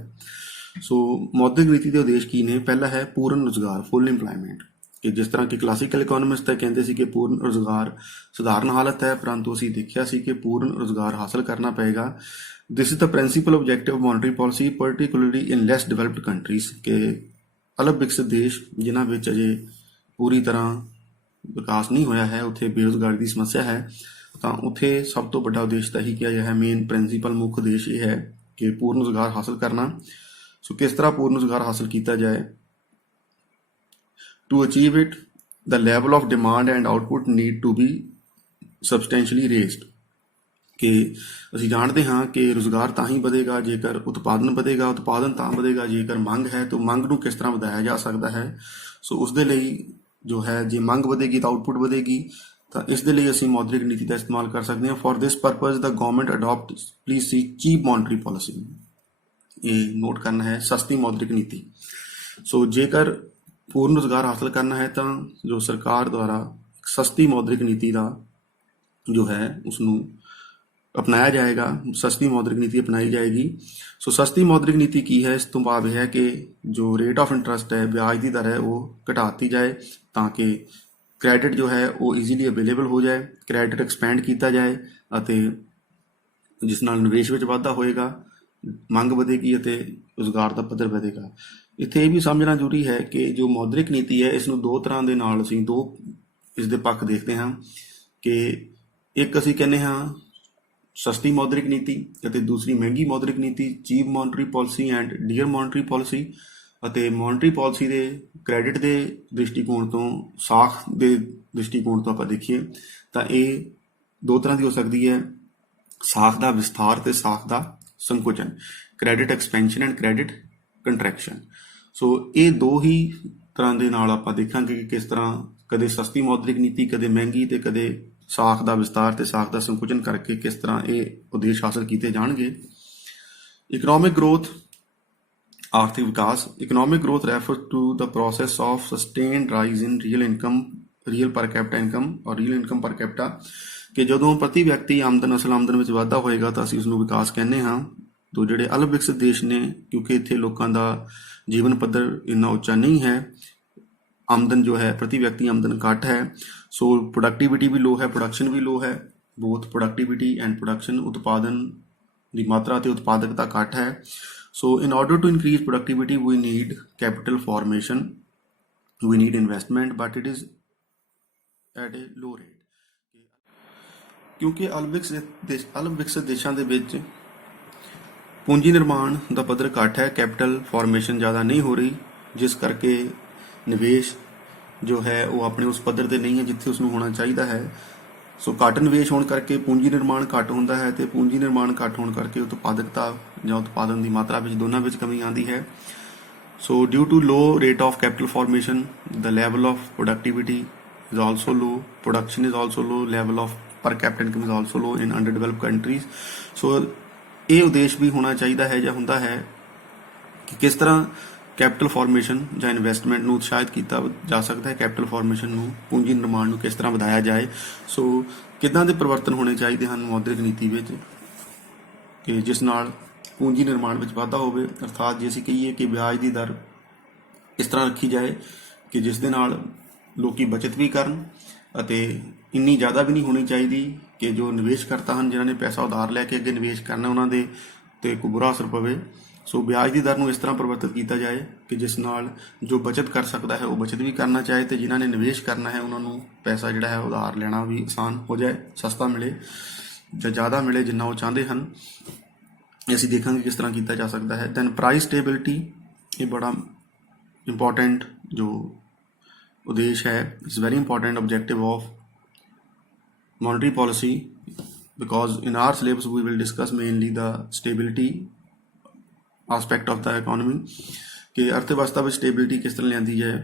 ਸੋ ਮੌਦਰਿਕ ਨੀਤੀ ਦੇ ਉਦੇਸ਼ ਕੀ ਨੇ? ਪਹਿਲਾ ਹੈ ਪੂਰਨ ਰੁਜ਼ਗਾਰ, ਫੁੱਲ ਇੰਪਲਾਇਮੈਂਟ, ਕਿ ਜਿਸ ਤਰ੍ਹਾਂ ਕਿ ਕਲਾਸੀਕਲ ਇਕੋਨੋਮਿਸਟ ਤਾਂ ਕਹਿੰਦੇ ਸੀ ਕਿ ਪੂਰਨ ਰੁਜ਼ਗਾਰ ਸਧਾਰਨ ਹਾਲਤ ਹੈ, ਪਰੰਤੂ ਅਸੀਂ ਦੇਖਿਆ ਸੀ ਕਿ ਪੂਰਨ ਰੁਜ਼ਗਾਰ ਹਾਸਲ ਕਰਨਾ ਪਏਗਾ। This is the principal objective monetary policy, particularly in less developed countries, ਕਿ ਅਲੱਗ ਵਿਕਸਿਤ ਦੇਸ਼ ਜਿਨ੍ਹਾਂ ਵਿੱਚ ਅਜੇ ਪੂਰੀ ਤਰ੍ਹਾਂ ਵਿਕਾਸ ਨਹੀਂ ਹੋਇਆ ਹੈ, ਉੱਥੇ ਬੇਰੁਜ਼ਗਾਰੀ ਦੀ ਸਮੱਸਿਆ ਹੈ, ਤਾਂ ਉੱਥੇ ਸਭ ਤੋਂ ਵੱਡਾ ਉਦੇਸ਼ ਤਾਂ ਇਹੀ ਕਿਹਾ ਗਿਆ ਹੈ, ਮੇਨ ਪ੍ਰਿੰਸੀਪਲ, ਮੁੱਖ ਉਦੇਸ਼ ਇਹ ਹੈ ਕਿ ਪੂਰਨ ਰੁਜ਼ਗਾਰ ਹਾਸਲ ਕਰਨਾ। ਸੋ ਕਿਸ ਤਰ੍ਹਾਂ ਪੂਰਨ ਰੁਜ਼ਗਾਰ ਹਾਸਲ ਕੀਤਾ ਜਾਏ? To achieve it, the level of demand and output need to be substantially raised, ਕਿ ਅਸੀਂ ਜਾਣਦੇ ਹਾਂ ਕਿ ਰੁਜ਼ਗਾਰ ਤਾਂ ਹੀ ਵਧੇਗਾ ਜੇਕਰ ਉਤਪਾਦਨ ਵਧੇਗਾ, ਉਤਪਾਦਨ ਤਾਂ ਵਧੇਗਾ ਜੇਕਰ ਮੰਗ ਹੈ, ਤਾਂ ਮੰਗ ਨੂੰ ਕਿਸ ਤਰ੍ਹਾਂ ਵਧਾਇਆ ਜਾ ਸਕਦਾ ਹੈ। ਸੋ ਉਸ ਦੇ ਲਈ ਜੋ ਹੈ, ਜੇ ਮੰਗ ਵਧੇਗੀ ਤਾਂ ਆਊਟਪੁੱਟ ਵਧੇਗੀ, ਤਾਂ ਇਸ ਦੇ ਲਈ ਅਸੀਂ ਮੌਦਰਿਕ ਨੀਤੀ ਦਾ ਇਸਤੇਮਾਲ ਕਰ ਸਕਦੇ ਹਾਂ। For this purpose the government adopt, please see, cheap monetary policy. ਇਹ ਨੋਟ ਕਰਨਾ ਹੈ, ਸਸਤੀ ਮੌਦਰਿਕ ਨੀਤੀ। ਸੋ ਜੇਕਰ ਪੂਰਨ ਰੁਜ਼ਗਾਰ ਹਾਸਲ ਕਰਨਾ ਹੈ ਤਾਂ ਜੋ ਸਰਕਾਰ ਦੁਆਰਾ ਸਸਤੀ ਮੌਦਰਿਕ ਨੀਤੀ ਦਾ ਜੋ ਹੈ ਉਸਨੂੰ ਅਪਣਾਇਆ ਜਾਏਗਾ, ਸਸਤੀ ਮੌਦਰਿਕ ਨੀਤੀ ਅਪਣਾਈ ਜਾਏਗੀ। ਸੋ ਸਸਤੀ ਮੌਦਰਿਕ ਨੀਤੀ ਕੀ ਹੈ? ਇਸ ਤੋਂ ਭਾਵ ਇਹ ਹੈ ਕਿ ਜੋ ਰੇਟ ਆਫ ਇੰਟਰਸਟ ਹੈ, ਵਿਆਜ ਦੀ ਦਰ ਹੈ, ਉਹ ਘਟਾ ਦਿੱਤੀ ਜਾਏ ਤਾਂ ਕਿ ਕ੍ਰੈਡਿਟ ਜੋ ਹੈ ਉਹ ਈਜ਼ੀਲੀ ਅਵੇਲੇਬਲ ਹੋ ਜਾਏ, ਕ੍ਰੈਡਿਟ ਐਕਸਪੈਂਡ ਕੀਤਾ ਜਾਏ, ਅਤੇ ਜਿਸ ਨਾਲ ਨਿਵੇਸ਼ ਵਿੱਚ ਵਾਧਾ ਹੋਏਗਾ, ਮੰਗ ਵਧੇਗੀ ਅਤੇ ਰੁਜ਼ਗਾਰ ਦਾ ਪੱਧਰ ਵਧੇਗਾ। ਇੱਥੇ ਇਹ ਵੀ ਸਮਝਣਾ ਜ਼ਰੂਰੀ ਹੈ ਕਿ ਜੋ ਮੌਦਰਿਕ ਨੀਤੀ ਹੈ, ਇਸ ਨੂੰ ਦੋ ਤਰ੍ਹਾਂ ਦੇ ਨਾਲ ਅਸੀਂ ਇਸ ਦੇ ਪੱਖ ਦੇਖਦੇ ਹਾਂ, ਕਿ ਇੱਕ ਅਸੀਂ ਕਹਿੰਦੇ ਹਾਂ ਸਸਤੀ ਮੌਦਰਿਕ ਨੀਤੀ ਅਤੇ ਦੂਸਰੀ ਮਹਿੰਗੀ ਮੌਦਰਿਕ ਨੀਤੀ, cheap monetary policy and dear monetary policy. ਅਤੇ ਮੌਨਟਰੀ ਪਾਲਿਸੀ ਦੇ ਕ੍ਰੈਡਿਟ ਦੇ ਦ੍ਰਿਸ਼ਟੀਕੋਣ ਤੋਂ, ਸਾਖ ਦੇ ਦ੍ਰਿਸ਼ਟੀਕੋਣ ਤੋਂ ਆਪਾਂ ਦੇਖੀਏ ਤਾਂ ਇਹ ਦੋ ਤਰ੍ਹਾਂ ਦੀ ਹੋ ਸਕਦੀ ਹੈ, ਸਾਖ ਦਾ ਵਿਸਥਾਰ ਤੇ ਸਾਖ ਦਾ ਸੰਕੁਚਨ, credit expansion and credit contraction. So ਇਹ ਦੋ ਹੀ ਤਰ੍ਹਾਂ ਦੇ ਨਾਲ ਆਪਾਂ ਦੇਖਾਂਗੇ ਕਿ ਕਿਸ ਤਰ੍ਹਾਂ ਕਦੇ ਸਸਤੀ ਮੌਦਰਿਕ ਨੀਤੀ, ਕਦੇ ਮਹਿੰਗੀ, ਤੇ ਕਦੇ ਸਾਖ ਦਾ ਵਿਸਤਾਰ ਤੇ ਸਾਖ ਦਾ ਸੰਕੁਚਨ ਕਰਕੇ ਕਿਸ ਤਰ੍ਹਾਂ ਇਹ ਉਦੇਸ਼ ਹਾਸਲ ਕੀਤੇ ਜਾਣਗੇ। ਇਕਨੋਮਿਕ ਗਰੋਥ, ਆਰਥਿਕ ਵਿਕਾਸ। Economic growth refer to the process of sustained rise in real income, real per capita income or real income per capita, ਕਿ ਜਦੋਂ ਪ੍ਰਤੀ ਵਿਅਕਤੀ ਆਮਦਨ, ਅਸਲ ਆਮਦਨ ਵਿੱਚ ਵਾਧਾ ਹੋਏਗਾ ਤਾਂ ਅਸੀਂ ਉਸਨੂੰ ਵਿਕਾਸ ਕਹਿੰਦੇ ਹਾਂ। ਤੋਂ ਜਿਹੜੇ ਅਲੱਗ ਵਿਕਸਿਤ ਦੇਸ਼ ਨੇ, ਕਿਉਂਕਿ ਇੱਥੇ ਲੋਕਾਂ ਦਾ ਜੀਵਨ ਪੱਧਰ ਇੰਨਾ ਉੱਚਾ ਨਹੀਂ ਹੈ, ਆਮਦਨ ਜੋ ਹੈ ਪ੍ਰਤੀ ਵਿਅਕਤੀ ਆਮਦਨ ਘੱਟ ਹੈ, ਸੋ ਪ੍ਰੋਡਕਟੀਵਿਟੀ ਵੀ ਲੋ ਹੈ, ਪ੍ਰੋਡਕਸ਼ਨ ਵੀ ਲੋ ਹੈ, ਬੋਥ ਪ੍ਰੋਡਕਟੀਵਿਟੀ ਐਂਡ ਪ੍ਰੋਡਕਸ਼ਨ, ਉਤਪਾਦਨ ਦੀ ਮਾਤਰਾ ਅਤੇ ਉਤਪਾਦਕਤਾ ਘੱਟ ਹੈ। So in order to increase productivity we need capital formation, we need investment, but it is at a low rate। ਕਿਉਂਕਿ ਅਲਵਿਕਸਿਤ ਦੇਸ਼ਾਂ ਦੇ ਵਿੱਚ ਪੂੰਜੀ ਨਿਰਮਾਣ ਦਾ ਪੱਧਰ ਘੱਟ ਹੈ, ਕੈਪੀਟਲ ਫਾਰਮੇਸ਼ਨ ਜ਼ਿਆਦਾ ਨਹੀਂ ਹੋ ਰਹੀ, ਜਿਸ ਕਰਕੇ ਨਿਵੇਸ਼ ਜੋ ਹੈ ਉਹ ਆਪਣੇ ਉਸ ਪੱਧਰ ਤੇ ਨਹੀਂ ਹੈ ਜਿੱਥੇ ਉਸ ਨੂੰ ਹੋਣਾ ਚਾਹੀਦਾ ਹੈ। ਸੋ ਘੱਟ ਨਿਵੇਸ਼ ਹੋਣ ਕਰਕੇ ਪੂੰਜੀ ਨਿਰਮਾਣ ਘੱਟ ਹੁੰਦਾ ਹੈ, ਤੇ ਪੂੰਜੀ ਨਿਰਮਾਣ ਘੱਟ ਹੋਣ ਕਰਕੇ ਉਤਪਾਦਕਤਾ ਜਾਂ ਉਤਪਾਦਨ ਦੀ ਮਾਤਰਾ ਵਿੱਚ ਦੋਨਾਂ ਵਿੱਚ ਕਮੀ ਆਉਂਦੀ ਹੈ। So due to low rate of capital formation, the level of productivity is also low, production is also low, level of per capita income is also low in underdeveloped countries। So ਇਹ ਉਦੇਸ਼ ਵੀ ਹੋਣਾ ਚਾਹੀਦਾ ਹੈ ਜਾਂ ਹੁੰਦਾ ਹੈ ਕਿ ਕਿਸ ਤਰ੍ਹਾਂ ਕੈਪੀਟਲ ਫਾਰਮੇਸ਼ਨ ਜਾਂ ਇਨਵੈਸਟਮੈਂਟ ਨੂੰ ਉਤਸ਼ਾਹਿਤ ਕੀਤਾ ਜਾ ਸਕਦਾ ਹੈ, ਕੈਪੀਟਲ ਫਾਰਮੇਸ਼ਨ ਨੂੰ, ਪੂੰਜੀ ਨਿਰਮਾਣ ਨੂੰ ਕਿਸ ਤਰ੍ਹਾਂ ਵਧਾਇਆ ਜਾਏ। ਸੋ ਕਿੱਦਾਂ ਦੇ ਪਰਿਵਰਤਨ ਹੋਣੇ ਚਾਹੀਦੇ ਹਨ ਮੌਦਰਿਕ ਨੀਤੀ ਵਿੱਚ ਕਿ ਜਿਸ ਨਾਲ ਪੂੰਜੀ ਨਿਰਮਾਣ ਵਿੱਚ ਵਾਧਾ ਹੋਵੇ, ਅਰਥਾਤ ਜੇ ਅਸੀਂ ਕਹੀਏ ਕਿ ਵਿਆਜ ਦੀ ਦਰ ਇਸ ਤਰ੍ਹਾਂ ਰੱਖੀ ਜਾਏ ਕਿ ਜਿਸ ਦੇ ਨਾਲ ਲੋਕੀ ਬਚਤ ਵੀ ਕਰਨ, ਅਤੇ ਇੰਨੀ ਜ਼ਿਆਦਾ ਵੀ ਨਹੀਂ ਹੋਣੀ ਚਾਹੀਦੀ ਕਿ ਜੋ ਨਿਵੇਸ਼ ਕਰਤਾ ਹਨ, ਜਿਨ੍ਹਾਂ ਨੇ ਪੈਸਾ ਉਧਾਰ ਲੈ ਕੇ ਅੱਗੇ ਨਿਵੇਸ਼ ਕਰਨਾ, ਉਹਨਾਂ ਦੇ ਤੇ ਕੋਈ ਬੁਰਾ ਅਸਰ ਪਵੇ। ਸੋ ਵਿਆਜ ਦੀ ਦਰ ਨੂੰ ਇਸ ਤਰ੍ਹਾਂ ਪਰਿਵਰਤਿਤ ਕੀਤਾ ਜਾਏ ਕਿ ਜਿਸ ਨਾਲ ਜੋ ਬਚਤ ਕਰ ਸਕਦਾ ਹੈ ਉਹ ਬਚਤ ਵੀ ਕਰਨਾ ਚਾਹੇ, ਤੇ ਜਿਨ੍ਹਾਂ ਨੇ ਨਿਵੇਸ਼ ਕਰਨਾ ਹੈ ਉਹਨਾਂ ਨੂੰ ਪੈਸਾ ਜਿਹੜਾ ਹੈ ਉਧਾਰ ਲੈਣਾ ਵੀ ਆਸਾਨ ਹੋ ਜਾਏ, ਸਸਤਾ ਮਿਲੇ ਜਾਂ ਜ਼ਿਆਦਾ ਮਿਲੇ ਜਿੰਨਾ ਉਹ ਚਾਹੁੰਦੇ ਹਨ। ਅਸੀਂ ਦੇਖਾਂਗੇ ਕਿਸ ਤਰ੍ਹਾਂ ਕੀਤਾ ਜਾ ਸਕਦਾ ਹੈ। ਦੈਨ ਪ੍ਰਾਈਸ ਸਟੇਬਿਲਿਟੀ, ਇਹ ਬੜਾ ਇੰਪੋਰਟੈਂਟ ਜੋ ਉਦੇਸ਼ ਹੈ, it's very important objective of monetary policy, because in our syllabus we will discuss mainly the stability aspect of the economy, ਕਿ ਅਰਥ ਵਿਵਸਥਾ ਵਿੱਚ ਸਟੇਬਿਲਿਟੀ ਕਿਸ ਤਰ੍ਹਾਂ ਲਿਆਂਦੀ ਜਾਏ।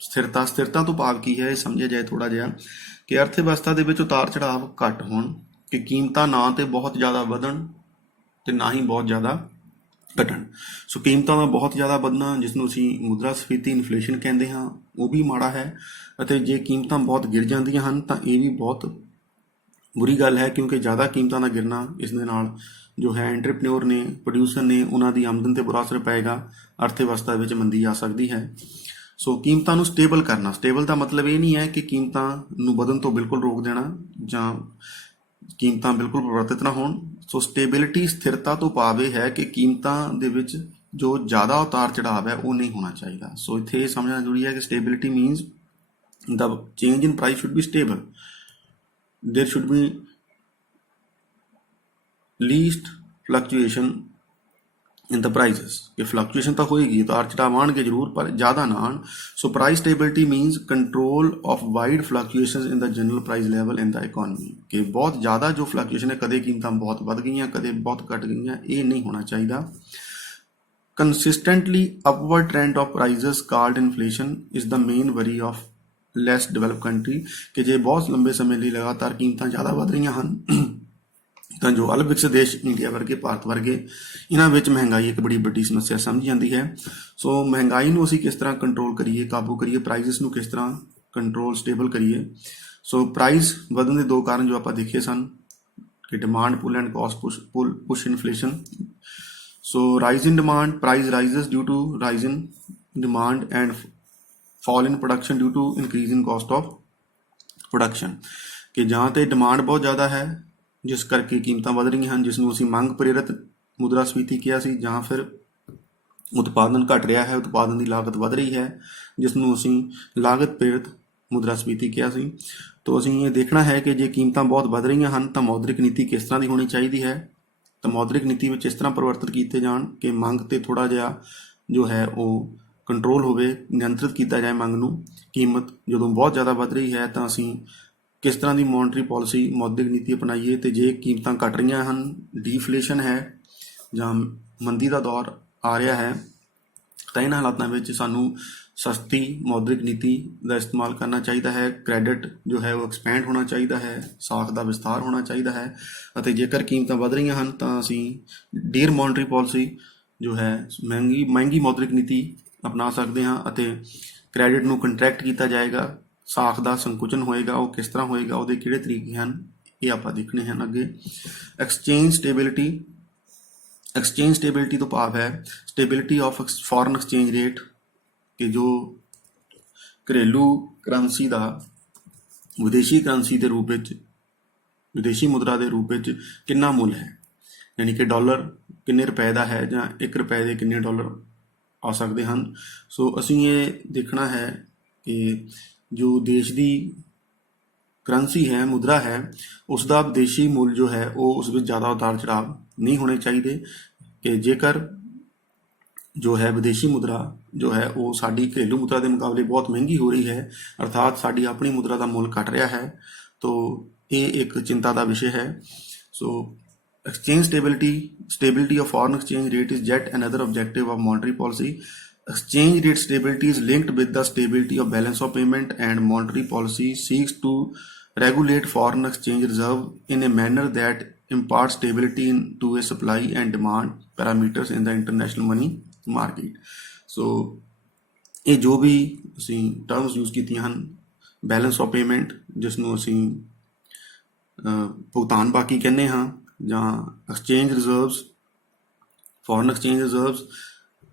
ਸਥਿਰਤਾ ਤੋਂ ਭਾਵ ਕੀ ਹੈ, ਇਹ ਸਮਝਿਆ ਜਾਏ ਥੋੜ੍ਹਾ ਜਿਹਾ ਕਿ ਅਰਥ ਵਿਵਸਥਾ ਦੇ ਵਿੱਚ ਉਤਾਰ ਚੜਾਵ ਘੱਟ ਹੋਣ, ਕਿ ਕੀਮਤਾਂ ਨਾ ਤੇ ਬਹੁਤ ਜ਼ਿਆਦਾ ਵਧਣ ਤੇ ਨਾ ਹੀ ਬਹੁਤ ਜ਼ਿਆਦਾ ਘਟਣ। ਸੋ ਕੀਮਤਾਂ ਦਾ ਬਹੁਤ ਜ਼ਿਆਦਾ ਵਧਣਾ, ਜਿਸ ਨੂੰ ਅਸੀਂ ਮੁਦਰਾ ਸਫੀਤੀ ਇਨਫਲੇਸ਼ਨ ਕਹਿੰਦੇ ਹਾਂ, ਉਹ ਵੀ ਮਾੜਾ ਹੈ, ਅਤੇ ਜੇ ਕੀਮਤਾਂ ਬਹੁਤ ਗਿਰ ਜਾਂਦੀਆਂ ਹਨ ਤਾਂ ਇਹ ਵੀ ਬਹੁਤ ਬੁਰੀ ਗੱਲ ਹੈ, ਕਿਉਂਕਿ ਜ਼ਿਆਦਾ ਕੀਮਤਾਂ ਦਾ ਗਿਰਨਾ, ਇਸ ਦੇ ਨਾਲ ਜੋ ਹੈ ਐਂਟਰਪ੍ਰੇਨਿਓਰ ਨੇ, ਪ੍ਰੋਡਿਊਸਰ ਨੇ, ਉਹਨਾਂ ਦੀ ਆਮਦਨ ਤੇ ਬੁਰਾ ਅਸਰ ਪਏਗਾ, ਅਰਥ ਵਿਵਸਥਾ ਵਿੱਚ ਮੰਦੀ ਆ ਸਕਦੀ ਹੈ। ਸੋ ਕੀਮਤਾਂ ਨੂੰ ਸਟੇਬਲ ਕਰਨਾ, ਸਟੇਬਲ ਦਾ ਮਤਲਬ ਇਹ ਨਹੀਂ ਹੈ ਕਿ ਕੀਮਤਾਂ ਨੂੰ ਵਧਣ ਤੋਂ ਬਿਲਕੁਲ ਰੋਕ ਦੇਣਾ ਜਾਂ ਕੀਮਤਾਂ ਬਿਲਕੁਲ ਪਰਿਵਰਤਿਤ ਨਾ ਹੋਣ। ਸੋ ਸਟੇਬਿਲਿਟੀ, ਸਥਿਰਤਾ ਤੋਂ ਭਾਵ ਇਹ ਹੈ ਕਿ ਕੀਮਤਾਂ ਦੇ ਵਿੱਚ ਜੋ ਜ਼ਿਆਦਾ ਉਤਾਰ ਚੜਾਵ ਹੈ ਉਹ ਨਹੀਂ ਹੋਣਾ ਚਾਹੀਦਾ। ਸੋ ਇੱਥੇ ਇਹ ਸਮਝਣਾ ਜ਼ਰੂਰੀ ਹੈ ਕਿ stability means the change in price should be stable, there should be least fluctuation in the prices, ਕਿ ਫਲਕਚੁਏਸ਼ਨ ਤਾਂ ਹੋਏਗੀ, ਉਤਾਰ ਚੜਾਵ ਆਉਣਗੇ ਜ਼ਰੂਰ, ਪਰ ਜ਼ਿਆਦਾ ਨਾ ਆਉਣ। So price stability means control of wide fluctuations in the general price level in the economy, ਕਿ ਬਹੁਤ ਜ਼ਿਆਦਾ ਜੋ ਫਲਕਚੁਏਸ਼ਨ ਹੈ, ਕਦੇ ਕੀਮਤਾਂ ਬਹੁਤ ਵੱਧ ਗਈਆਂ, ਕਦੇ ਬਹੁਤ ਘਟ ਗਈਆਂ, ਇਹ ਨਹੀਂ ਹੋਣਾ ਚਾਹੀਦਾ। Consistently upward trend of prices called inflation is the main worry of less develop country, ਕਿ ਜੇ ਬਹੁਤ ਲੰਬੇ ਸਮੇਂ ਲਈ ਲਗਾਤਾਰ ਕੀਮਤਾਂ ਜ਼ਿਆਦਾ ਵੱਧ ਰਹੀਆਂ ਹਨ ਤਾਂ ਜੋ ਅਲਪ ਵਿਕਸਿਤ ਦੇਸ਼ ਇੰਡੀਆ ਵਰਗੇ, ਭਾਰਤ ਵਰਗੇ, ਇਹਨਾਂ ਵਿੱਚ ਮਹਿੰਗਾਈ ਇੱਕ ਬੜੀ ਵੱਡੀ ਸਮੱਸਿਆ ਸਮਝੀ ਜਾਂਦੀ ਹੈ। ਸੋ ਮਹਿੰਗਾਈ ਨੂੰ ਅਸੀਂ ਕਿਸ ਤਰ੍ਹਾਂ ਕੰਟਰੋਲ ਕਰੀਏ, ਕਾਬੂ ਕਰੀਏ, ਪ੍ਰਾਈਜ਼ਸ ਨੂੰ ਕਿਸ ਤਰ੍ਹਾਂ ਕੰਟਰੋਲ ਸਟੇਬਲ ਕਰੀਏ। ਸੋ ਪ੍ਰਾਈਸ ਵਧਣ ਦੇ ਦੋ ਕਾਰਨ ਜੋ ਆਪਾਂ ਦੇਖੇ ਸਨ ਕਿ demand pull and cost push inflation. So rise in demand, price rises due to rise in demand and fall in production due to increase in cost of production, ਕਿ ਜਾਂ ਤੇ ਡਿਮਾਂਡ ਬਹੁਤ ਜ਼ਿਆਦਾ ਹੈ ਜਿਸ ਕਰਕੇ ਕੀਮਤਾਂ ਵਧ ਰਹੀਆਂ ਹਨ, ਜਿਸ ਨੂੰ ਅਸੀਂ ਮੰਗ ਪ੍ਰੇਰਿਤ ਮੁਦਰਾ ਸਫੀਤੀ ਕਿਹਾ ਸੀ, ਜਾਂ ਫਿਰ ਉਤਪਾਦਨ ਘਟ ਰਿਹਾ ਹੈ, ਉਤਪਾਦਨ ਦੀ ਲਾਗਤ ਵਧ ਰਹੀ ਹੈ, ਜਿਸ ਨੂੰ ਅਸੀਂ ਲਾਗਤ ਪ੍ਰੇਰਿਤ ਮੁਦਰਾ ਸਫੀਤੀ ਕਿਹਾ ਸੀ। ਤਾਂ ਅਸੀਂ ਇਹ ਦੇਖਣਾ ਹੈ ਕਿ ਜੇ ਕੀਮਤਾਂ ਬਹੁਤ ਵਧ ਰਹੀਆਂ ਹਨ ਤਾਂ ਮੌਦਰਿਕ ਨੀਤੀ ਕਿਸ ਤਰ੍ਹਾਂ ਦੀ ਹੋਣੀ ਚਾਹੀਦੀ ਹੈ। ਤਾਂ ਮੌਦਰਿਕ ਨੀਤੀ ਵਿੱਚ ਇਸ ਤਰ੍ਹਾਂ ਪਰਿਵਰਤਨ ਕੀਤੇ ਜਾਣ ਕਿ ਮੰਗ ਤੇ ਥੋੜ੍ਹਾ ਜਿਹਾ ਜੋ ਹੈ ਉਹ ਕੰਟਰੋਲ ਹੋਵੇ, ਨਿਯੰਤਰਿਤ ਕੀਤਾ ਜਾਏ ਮੰਗ ਨੂੰ। ਕੀਮਤ ਜਦੋਂ ਬਹੁਤ ਜ਼ਿਆਦਾ ਵੱਧ ਰਹੀ ਹੈ ਤਾਂ ਅਸੀਂ ਕਿਸ ਤਰ੍ਹਾਂ ਦੀ ਮੋਨਟਰੀ ਪਾਲਿਸੀ, ਮੌਦਰਿਕ ਨੀਤੀ ਅਪਣਾਈਏ, ਤੇ ਜੇ ਕੀਮਤਾਂ ਘਟ ਰਹੀਆਂ ਹਨ, ਡੀਫਲੇਸ਼ਨ ਹੈ ਜਾਂ ਮੰਦੀ ਦਾ ਦੌਰ ਆ ਰਿਹਾ ਹੈ, ਤਾਂ ਇਹਨਾਂ ਹਾਲਾਤਾਂ ਵਿੱਚ ਸਾਨੂੰ ਸਸਤੀ ਮੌਦਰਿਕ ਨੀਤੀ ਦਾ ਇਸਤੇਮਾਲ ਕਰਨਾ ਚਾਹੀਦਾ ਹੈ। ਕ੍ਰੈਡਿਟ ਜੋ ਹੈ ਉਹ ਐਕਸਪੈਂਡ ਹੋਣਾ ਚਾਹੀਦਾ ਹੈ, ਸਾਖ ਦਾ ਵਿਸਥਾਰ ਹੋਣਾ ਚਾਹੀਦਾ ਹੈ, ਅਤੇ ਜੇਕਰ ਕੀਮਤਾਂ ਵੱਧ ਰਹੀਆਂ ਹਨ ਤਾਂ ਅਸੀਂ ਡੀਅਰ ਮੋਨਟਰੀ ਪਾਲਿਸੀ ਜੋ ਹੈ ਮਹਿੰਗੀ ਮੌਦਰਿਕ ਨੀਤੀ ਅਪਣਾ ਸਕਦੇ ਹਾਂ, ਅਤੇ ਕ੍ਰੈਡਿਟ ਨੂੰ ਕੰਟਰੈਕਟ ਕੀਤਾ ਜਾਏਗਾ, ਸਾਖ ਦਾ ਸੰਕੁਚਨ ਹੋਏਗਾ, ਉਹ ਕਿਸ ਤਰ੍ਹਾਂ ਹੋਏਗਾ, ਉਹਦੇ ਕਿਹੜੇ ਤਰੀਕੇ ਹਨ, ਇਹ ਆਪਾਂ ਦੇਖਣੇ ਹਨ ਅੱਗੇ। ਐਕਸਚੇਂਜ ਸਟੇਬਿਲਿਟੀ ਤੋਂ ਭਾਵ ਹੈ stability of foreign exchange rate, ਕਿ ਜੋ ਘਰੇਲੂ ਕਰੰਸੀ ਦਾ ਵਿਦੇਸ਼ੀ ਕਰੰਸੀ ਦੇ ਰੂਪ ਵਿੱਚ, ਵਿਦੇਸ਼ੀ ਮੁਦਰਾ ਦੇ ਰੂਪ ਵਿੱਚ ਕਿੰਨਾ ਮੁੱਲ ਹੈ, ਯਾਨੀ ਕਿ ਡਾਲਰ ਕਿੰਨੇ ਰੁਪਏ ਦਾ ਹੈ ਜਾਂ 1 ਰੁਪਏ ਦੇ ਕਿੰਨੇ ਡਾਲਰ ਆ ਸਕਦੇ ਹਨ। ਸੋ ਅਸੀਂ ਇਹ ਦੇਖਣਾ ਹੈ ਕਿ ਜੋ ਦੇਸ਼ ਦੀ ਕਰੰਸੀ ਹੈ, ਮੁਦਰਾ ਹੈ, ਉਸ ਦਾ ਵਿਦੇਸ਼ੀ ਮੁੱਲ ਜੋ ਹੈ ਉਹ ਉਸ ਵਿੱਚ ਜ਼ਿਆਦਾ ਉਤਾਰ ਚੜਾਵ ਨਹੀਂ ਹੋਣੇ ਚਾਹੀਦੇ। ਕਿ ਜੇਕਰ ਜੋ ਹੈ ਵਿਦੇਸ਼ੀ ਮੁਦਰਾ ਜੋ ਹੈ ਉਹ ਸਾਡੀ ਘਰੇਲੂ ਮੁਦਰਾ ਦੇ ਮੁਕਾਬਲੇ ਬਹੁਤ ਮਹਿੰਗੀ ਹੋ ਰਹੀ ਹੈ, ਅਰਥਾਤ ਸਾਡੀ ਆਪਣੀ ਮੁਦਰਾ ਦਾ ਮੁੱਲ ਘਟ ਰਿਹਾ ਹੈ, ਤਾਂ ਇਹ ਇੱਕ ਚਿੰਤਾ ਦਾ ਵਿਸ਼ੇ ਹੈ। ਸੋ exchange stability of foreign exchange rate is yet another objective of monetary policy. Exchange rate stability is linked with the stability of balance of payment, and monetary policy seeks to regulate foreign exchange reserve in a manner that imparts stability to a supply and demand parameters in the international money market. So ਇਹ ਜੋ ਵੀ ਅਸੀਂ terms use ਕੀਤੀਆਂ ਹਨ, balance of payment ਜਿਸ ਨੂੰ ਅਸੀਂ ਭੁਗਤਾਨ ਬਾਕੀ ਕਹਿੰਦੇ ਹਾਂ, ਜਾਂ exchange reserves, foreign exchange reserves,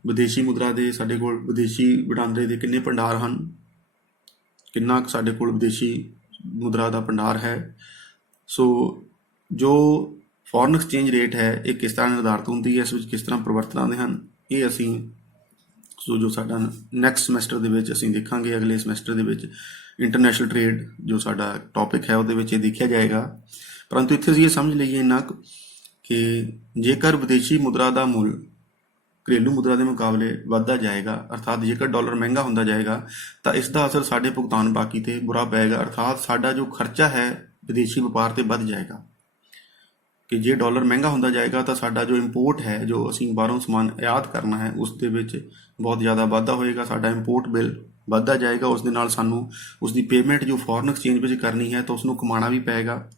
ਵਿਦੇਸ਼ੀ ਮੁਦਰਾ ਦੇ ਸਾਡੇ ਕੋਲ ਵਿਦੇਸ਼ੀ ਵਟਾਂਦਰੇ ਦੇ ਕਿੰਨੇ ਭੰਡਾਰ ਹਨ, ਕਿੰਨਾ ਕੁ ਸਾਡੇ ਕੋਲ ਵਿਦੇਸ਼ੀ ਮੁਦਰਾ ਦਾ ਭੰਡਾਰ ਹੈ। ਸੋ ਜੋ ਫੋਰਨ ਐਕਸਚੇਂਜ ਰੇਟ ਹੈ ਇਹ ਕਿਸ ਤਰ੍ਹਾਂ ਨਿਰਧਾਰਿਤ ਹੁੰਦੀ ਹੈ, ਇਸ ਵਿੱਚ ਕਿਸ ਤਰ੍ਹਾਂ ਪਰਿਵਰਤਨ ਆਉਂਦੇ ਹਨ, ਇਹ ਅਸੀਂ ਜੋ ਸਾਡਾ ਨੈਕਸਟ ਸਮੈਸਟਰ ਦੇ ਵਿੱਚ ਅਸੀਂ ਦੇਖਾਂਗੇ। ਅਗਲੇ ਸਮੈਸਟਰ ਦੇ ਵਿੱਚ ਇੰਟਰਨੈਸ਼ਨਲ ਟ੍ਰੇਡ ਜੋ ਸਾਡਾ ਟੌਪਿਕ ਹੈ ਉਹਦੇ ਵਿੱਚ ਇਹ ਦੇਖਿਆ ਜਾਏਗਾ। ਪਰੰਤੂ ਇੱਥੇ ਅਸੀਂ ਇਹ ਸਮਝ ਲਈਏ ਇੰਨਾ ਕੁ ਕਿ ਜੇਕਰ ਵਿਦੇਸ਼ੀ ਮੁਦਰਾ ਦਾ ਮੁੱਲ ਘਰੇਲੂ ਮੁਦਰਾ ਦੇ ਮੁਕਾਬਲੇ ਵੱਧਦਾ ਜਾਏਗਾ, ਅਰਥਾਤ ਜੇਕਰ ਡਾਲਰ ਮਹਿੰਗਾ ਹੁੰਦਾ ਜਾਏਗਾ, ਤਾਂ ਇਸ ਦਾ ਅਸਰ ਸਾਡੇ ਭੁਗਤਾਨ ਬਾਕੀ ਤੇ ਬੁਰਾ ਪਏਗਾ, ਅਰਥਾਤ ਸਾਡਾ ਜੋ ਖਰਚਾ ਹੈ ਵਿਦੇਸ਼ੀ ਵਪਾਰ ਤੇ ਵੱਧ ਜਾਏਗਾ। ਕਿ ਜੇ ਡਾਲਰ ਮਹਿੰਗਾ ਹੁੰਦਾ ਜਾਏਗਾ ਤਾਂ ਸਾਡਾ ਜੋ ਇੰਪੋਰਟ ਹੈ, ਜੋ ਅਸੀਂ ਬਾਹਰੋਂ ਸਮਾਨ ਆਯਾਤ ਕਰਨਾ ਹੈ, ਉਸ ਦੇ ਵਿੱਚ ਬਹੁਤ ਜ਼ਿਆਦਾ ਵਾਧਾ ਹੋਏਗਾ, ਸਾਡਾ ਇੰਪੋਰਟ ਬਿੱਲ ਵੱਧਦਾ ਜਾਏਗਾ। ਉਸ ਦੇ ਨਾਲ ਸਾਨੂੰ ਉਸ ਦੀ ਪੇਮੈਂਟ ਜੋ ਫੋਰਨ ਐਕਸਚੇਂਜ ਵਿੱਚ ਕਰਨੀ ਹੈ ਤਾਂ ਉਸ ਨੂੰ ਕਮਾਉਣਾ ਵੀ ਪਏਗਾ।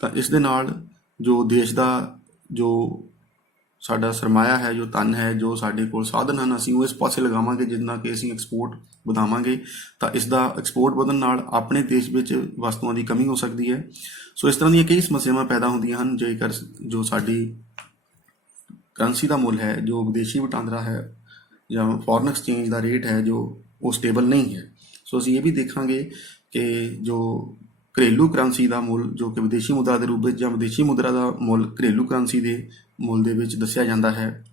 ਤਾਂ ਇਸ ਦੇ ਨਾਲ ਜੋ ਦੇਸ਼ ਦਾ ਜੋ ਸਾਡਾ ਸਰਮਾਇਆ ਹੈ, ਜੋ ਧਨ ਹੈ, ਜੋ ਸਾਡੇ ਕੋਲ ਸਾਧਨ ਹਨ, ਅਸੀਂ ਉਹ ਇਸ ਪਾਸੇ ਲਗਾਵਾਂਗੇ ਜਿਸ ਨਾਲ ਕਿ ਅਸੀਂ ਐਕਸਪੋਰਟ ਵਧਾਵਾਂਗੇ। ਤਾਂ ਇਸ ਦਾ ਐਕਸਪੋਰਟ ਵਧਣ ਨਾਲ ਆਪਣੇ ਦੇਸ਼ ਵਿੱਚ ਵਸਤੂਆਂ ਦੀ ਕਮੀ ਹੋ ਸਕਦੀ ਹੈ। ਸੋ ਇਸ ਤਰ੍ਹਾਂ ਦੀਆਂ ਕਈ ਸਮੱਸਿਆਵਾਂ ਪੈਦਾ ਹੁੰਦੀਆਂ ਹਨ ਜੇਕਰ ਜੋ ਸਾਡੀ ਕਰੰਸੀ ਦਾ ਮੁੱਲ ਹੈ, ਜੋ ਵਿਦੇਸ਼ੀ ਵਟਾਂਦਰਾ ਹੈ ਜਾਂ ਫੋਰਨ ਐਕਸਚੇਂਜ ਦਾ ਰੇਟ ਹੈ, ਜੋ ਉਹ ਸਟੇਬਲ ਨਹੀਂ ਹੈ। ਸੋ ਅਸੀਂ ਇਹ ਵੀ ਦੇਖਾਂਗੇ ਕਿ ਜੋ ਘਰੇਲੂ ਕਰੰਸੀ ਦਾ ਮੁੱਲ ਜੋ ਕਿ ਵਿਦੇਸ਼ੀ ਮੁਦਰਾ ਦੇ ਰੂਪ ਵਿੱਚ ਜਾਂ ਵਿਦੇਸ਼ੀ ਮੁਦਰਾ ਦਾ ਮੁੱਲ ਘਰੇਲੂ ਕਰੰਸੀ ਦੇ ਮੁੱਲ ਦੇ ਵਿੱਚ ਦੱਸਿਆ ਜਾਂਦਾ ਹੈ,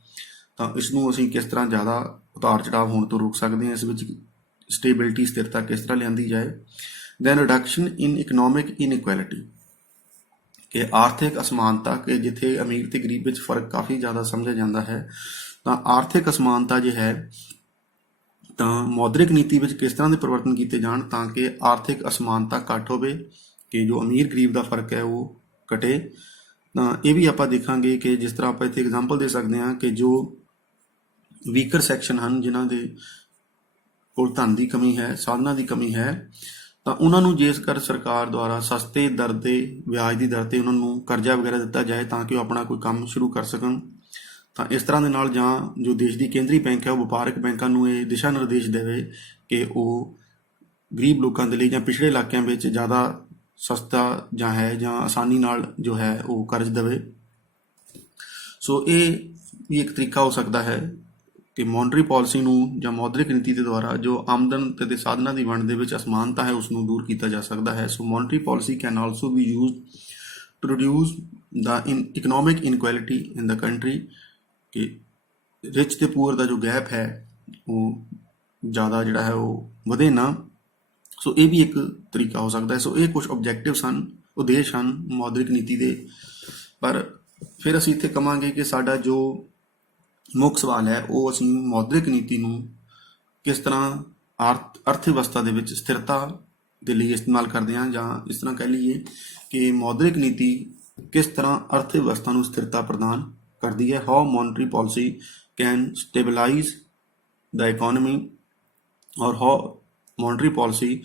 ਤਾਂ ਇਸ ਨੂੰ ਅਸੀਂ ਕਿਸ ਤਰ੍ਹਾਂ ਜ਼ਿਆਦਾ ਉਤਾਰ ਚੜਾਵ ਹੋਣ ਤੋਂ ਰੋਕ ਸਕਦੇ ਹਾਂ, ਇਸ ਵਿੱਚ ਸਟੇਬਿਲਿਟੀ, ਸਥਿਰਤਾ ਕਿਸ ਤਰ੍ਹਾਂ ਲਿਆਂਦੀ ਜਾਏ। ਦੈਨ ਰਿਡਕਸ਼ਨ ਇਨ ਇਕਨੋਮਿਕ ਇਨਇਕੁਐਲਿਟੀ, ਕਿ ਆਰਥਿਕ ਅਸਮਾਨਤਾ, ਕਿ ਜਿੱਥੇ ਅਮੀਰ ਤੇ ਗਰੀਬ ਵਿੱਚ ਫਰਕ ਕਾਫੀ ਜ਼ਿਆਦਾ ਸਮਝਿਆ ਜਾਂਦਾ ਹੈ, ਤਾਂ ਆਰਥਿਕ ਅਸਮਾਨਤਾ ਜੇ ਹੈ ਤਾਂ ਮੌਦਰਿਕ ਨੀਤੀ ਵਿੱਚ ਕਿਸ ਤਰ੍ਹਾਂ ਦੇ ਪਰਿਵਰਤਨ ਕੀਤੇ ਜਾਣ ਤਾਂ ਕਿ ਆਰਥਿਕ ਅਸਮਾਨਤਾ ਘੱਟ ਹੋਵੇ, ਕਿ ਜੋ ਅਮੀਰ ਗਰੀਬ ਦਾ ਫਰਕ ਹੈ ਉਹ ਘਟੇ। ਤਾਂ ਇਹ ਵੀ ਆਪਾਂ ਦੇਖਾਂਗੇ ਕਿ ਜਿਸ ਤਰ੍ਹਾਂ ਆਪਾਂ ਇੱਥੇ ਐਗਜ਼ਾਮਪਲ ਦੇ ਸਕਦੇ ਹਾਂ ਕਿ ਜੋ ਵੀਕਰ ਸੈਕਸ਼ਨ ਹਨ, ਜਿਨ੍ਹਾਂ ਦੇ ਕੋਲ ਧਨ ਦੀ ਕਮੀ ਹੈ, ਸਾਧਨਾਂ ਦੀ ਕਮੀ ਹੈ, ਤਾਂ ਉਹਨਾਂ ਨੂੰ ਜੇਕਰ ਸਰਕਾਰ ਦੁਆਰਾ ਸਸਤੇ ਦਰ ਦੇ ਵਿਆਜ ਦੀ ਦਰ 'ਤੇ ਉਹਨਾਂ ਨੂੰ ਕਰਜ਼ਾ ਵਗੈਰਾ ਦਿੱਤਾ ਜਾਏ ਤਾਂ ਕਿ ਉਹ ਆਪਣਾ ਕੋਈ ਕੰਮ ਸ਼ੁਰੂ ਕਰ ਸਕਣ, ਤਾਂ ਇਸ ਤਰ੍ਹਾਂ ਦੇ ਨਾਲ ਜਾਂ ਜੋ ਦੇਸ਼ ਦੀ ਕੇਂਦਰੀ ਬੈਂਕ ਹੈ ਉਹ ਵਪਾਰਕ ਬੈਂਕਾਂ ਨੂੰ ਇਹ ਦਿਸ਼ਾ ਨਿਰਦੇਸ਼ ਦੇਵੇ ਕਿ ਉਹ ਗਰੀਬ ਲੋਕਾਂ ਦੇ ਲਈ ਜਾਂ ਪਿਛੜੇ ਇਲਾਕਿਆਂ ਵਿੱਚ ਜ਼ਿਆਦਾ ਸਸਤਾ ਜਾਂ ਹੈ ਜਾਂ ਆਸਾਨੀ ਨਾਲ ਜੋ ਹੈ ਉਹ ਕਰਜ਼ ਦੇਵੇ। ਸੋ ਇਹ ਵੀ ਇੱਕ ਤਰੀਕਾ ਹੋ ਸਕਦਾ ਹੈ ਕਿ ਮੋਨਟਰੀ ਪਾਲਿਸੀ ਨੂੰ ਜਾਂ ਮੌਦਰਿਕ ਨੀਤੀ ਦੇ ਦੁਆਰਾ ਜੋ ਆਮਦਨ ਤੇ ਸਾਧਨਾਂ ਦੀ ਵੰਡ ਦੇ ਵਿੱਚ ਅਸਮਾਨਤਾ ਹੈ ਉਸ ਨੂੰ ਦੂਰ ਕੀਤਾ ਜਾ ਸਕਦਾ ਹੈ। So monetary policy can also be used to reduce the economic inequality in the country, ਕਿ ਰਿਚ ਤੇ ਪੂਅਰ ਦਾ ਜੋ ਗੈਪ ਹੈ ਉਹ ਜ਼ਿਆਦਾ ਜਿਹੜਾ ਹੈ ਉਹ ਵਧੇ ਨਾ। ਸੋ ਇਹ ਵੀ ਇੱਕ ਤਰੀਕਾ ਹੋ ਸਕਦਾ ਹੈ। ਸੋ ਇਹ ਕੁਝ ਆਬਜੈਕਟਿਵਸ ਹਨ, ਉਦੇਸ਼ ਹਨ ਮੌਦਰਿਕ ਨੀਤੀ ਦੇ। ਪਰ ਫਿਰ ਅਸੀਂ ਇੱਥੇ ਕਹਾਂਗੇ ਕਿ ਸਾਡਾ ਜੋ ਮੁੱਖ ਸਵਾਲ ਹੈ ਉਹ ਅਸੀਂ ਮੌਦਰਿਕ ਨੀਤੀ ਨੂੰ ਕਿਸ ਤਰ੍ਹਾਂ ਅਰਥ ਵਿਵਸਥਾ ਦੇ ਵਿੱਚ ਸਥਿਰਤਾ ਦੇ ਲਈ ਇਸਤੇਮਾਲ ਕਰਦੇ ਹਾਂ, ਜਾਂ ਇਸ ਤਰ੍ਹਾਂ ਕਹਿ ਲਈਏ ਕਿ ਮੌਦਰਿਕ ਨੀਤੀ ਕਿਸ ਤਰ੍ਹਾਂ ਅਰਥ ਵਿਵਸਥਾ ਨੂੰ ਸਥਿਰਤਾ ਪ੍ਰਦਾਨ ਕਰਦੀ ਹੈ। How monetary policy can stabilize the economy, or how monetary policy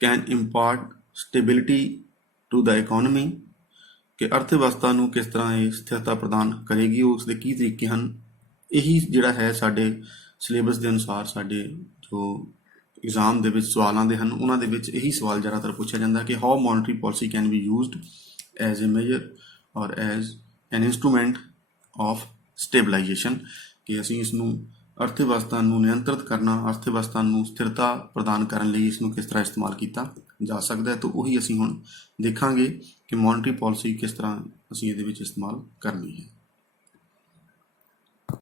can impart stability to the economy, ਕਿ ਅਰਥ ਵਿਵਸਥਾ ਨੂੰ ਕਿਸ ਤਰ੍ਹਾਂ ਇਹ ਸਥਿਰਤਾ ਪ੍ਰਦਾਨ ਕਰੇਗੀ, ਉਸ ਦੇ ਕੀ ਤਰੀਕੇ ਹਨ। ਇਹੀ ਜਿਹੜਾ ਹੈ ਸਾਡੇ ਸਿਲੇਬਸ ਦੇ ਅਨੁਸਾਰ ਸਾਡੇ ਜੋ ਐਗਜ਼ਾਮ ਦੇ ਵਿੱਚ ਸਵਾਲਾਂ ਦੇ ਹਨ ਉਹਨਾਂ ਦੇ ਵਿੱਚ ਇਹੀ ਸਵਾਲ ਜ਼ਿਆਦਾਤਰ ਪੁੱਛਿਆ ਜਾਂਦਾ ਕਿ how monetary policy can be used as a major or as an instrument of stabilization, ਕਿ ਅਸੀਂ ਇਸ ਨੂੰ ਅਰਥ ਵਿਵਸਥਾ ਨੂੰ ਨਿਯੰਤਰਿਤ ਕਰਨਾ, ਅਰਥ ਵਿਵਸਥਾ ਨੂੰ ਸਥਿਰਤਾ ਪ੍ਰਦਾਨ ਕਰਨ ਲਈ ਇਸ ਨੂੰ ਕਿਸ ਤਰ੍ਹਾਂ ਇਸਤੇਮਾਲ ਕੀਤਾ ਜਾ ਸਕਦਾ ਹੈ। ਤਾਂ ਉਹੀ ਅਸੀਂ ਹੁਣ ਦੇਖਾਂਗੇ ਕਿ ਮੋਨਟਰੀ ਪਾਲਿਸੀ ਕਿਸ ਤਰ੍ਹਾਂ ਅਸੀਂ ਇਹਦੇ ਵਿੱਚ ਇਸਤੇਮਾਲ ਕਰਨੀ ਹੈ।